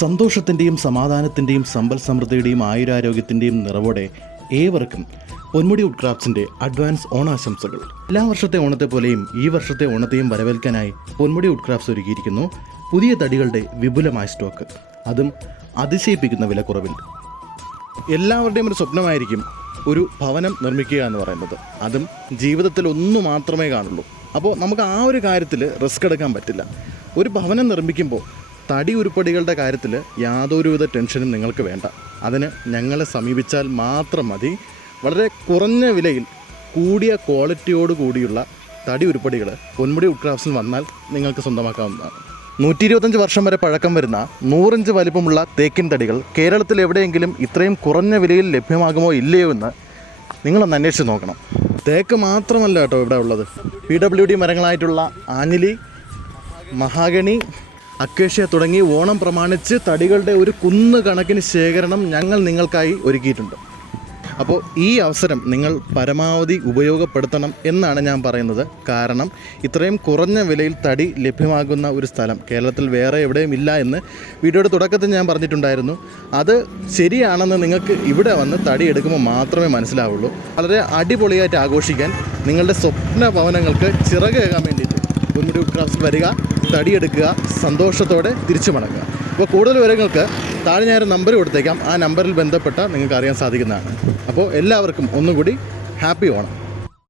സന്തോഷത്തിൻ്റെയും സമാധാനത്തിൻ്റെയും സമ്പൽ സമൃദ്ധിയുടെയും ആയുരാരോഗ്യത്തിൻ്റെയും നിറവോടെ ഏവർക്കും പൊന്മുടി വുഡ് ക്രാഫ്റ്റ്സിൻ്റെ അഡ്വാൻസ് ഓണാശംസകൾ. എല്ലാ വർഷത്തെ ഓണത്തെ പോലെയും ഈ വർഷത്തെ ഓണത്തെയും വരവേൽക്കാനായി പൊന്മുടി വുഡ് ക്രാഫ്റ്റ്സ് ഒരുക്കിയിരിക്കുന്നു പുതിയ തടികളുടെ വിപുലമായ സ്റ്റോക്ക്, അതും അതിശയിപ്പിക്കുന്ന വിലക്കുറവിൽ. എല്ലാവരുടെയും ഒരു സ്വപ്നമായിരിക്കും ഒരു ഭവനം നിർമ്മിക്കുക എന്ന് പറയുന്നത്. അതും ജീവിതത്തിൽ ഒന്ന് മാത്രമേ കാണുള്ളൂ. അപ്പോൾ നമുക്ക് ആ ഒരു കാര്യത്തിൽ റിസ്ക് എടുക്കാൻ പറ്റില്ല. ഒരു ഭവനം നിർമ്മിക്കുമ്പോൾ തടി ഉരുപ്പടികളുടെ കാര്യത്തിൽ യാതൊരുവിധ ടെൻഷനും നിങ്ങൾക്ക് വേണ്ട. അതിന് ഞങ്ങളെ സമീപിച്ചാൽ മാത്രം മതി. വളരെ കുറഞ്ഞ വിലയിൽ കൂടിയ ക്വാളിറ്റിയോട് കൂടിയുള്ള തടി ഉരുപ്പടികൾ പൊന്മുടി വുഡ് ക്രാഫ്റ്റ്സിൽ വന്നാൽ നിങ്ങൾക്ക് സ്വന്തമാക്കാവുന്നതാണ്. 125 വർഷം വരെ പഴക്കം വരുന്ന 100 ഇഞ്ച് വലിപ്പമുള്ള തേക്കിൻ തടികൾ കേരളത്തിൽ എവിടെയെങ്കിലും ഇത്രയും കുറഞ്ഞ വിലയിൽ ലഭ്യമാകുമോ ഇല്ലയോ എന്ന് നിങ്ങളൊന്ന് അന്വേഷിച്ച് നോക്കണം. തേക്ക് മാത്രമല്ല കേട്ടോ ഇവിടെ ഉള്ളത്. PWD മരങ്ങളായിട്ടുള്ള ആഞ്ഞിലി, മഹാഗണി, അക്കേഷ്യ തുടങ്ങി ഓണം പ്രമാണിച്ച് തടികളുടെ ഒരു കുന്ന് കണക്കിന് ശേഖരണം ഞങ്ങൾ നിങ്ങൾക്കായി ഒരുക്കിയിട്ടുണ്ട്. അപ്പോൾ ഈ അവസരം നിങ്ങൾ പരമാവധി ഉപയോഗപ്പെടുത്തണം എന്നാണ് ഞാൻ പറയുന്നത്. കാരണം ഇത്രയും കുറഞ്ഞ വിലയിൽ തടി ലഭ്യമാകുന്ന ഒരു സ്ഥലം കേരളത്തിൽ വേറെ എവിടെയും ഇല്ല എന്ന് വീഡിയോയുടെ തുടക്കത്തിൽ ഞാൻ പറഞ്ഞിട്ടുണ്ടായിരുന്നു. അത് ശരിയാണെന്ന് നിങ്ങൾക്ക് ഇവിടെ വന്ന് തടി എടുക്കുമ്പോൾ മാത്രമേ മനസ്സിലാവുള്ളൂ. വളരെ അടിപൊളിയായിട്ട് ആഘോഷിക്കാൻ നിങ്ങളുടെ സ്വപ്ന ഭവനങ്ങൾക്ക് ചിറകേകാൻ വേണ്ടിയിട്ട് പൊന്മുടി വുഡ് ക്രാഫ്റ്റ്സിൽ വരിക, തടിയെടുക്കുക, സന്തോഷത്തോടെ തിരിച്ചു മടങ്ങുക. അപ്പോൾ കൂടുതൽ വിവരങ്ങൾക്ക് താഴെ ഞാൻ നമ്പർ കൊടുത്തേക്കാം. ആ നമ്പറിൽ ബന്ധപ്പെട്ടാൽ നിങ്ങൾക്ക് അറിയാൻ സാധിക്കുന്നതാണ്. അപ്പോൾ എല്ലാവർക്കും ഒന്നുകൂടി ഹാപ്പി ഓണം.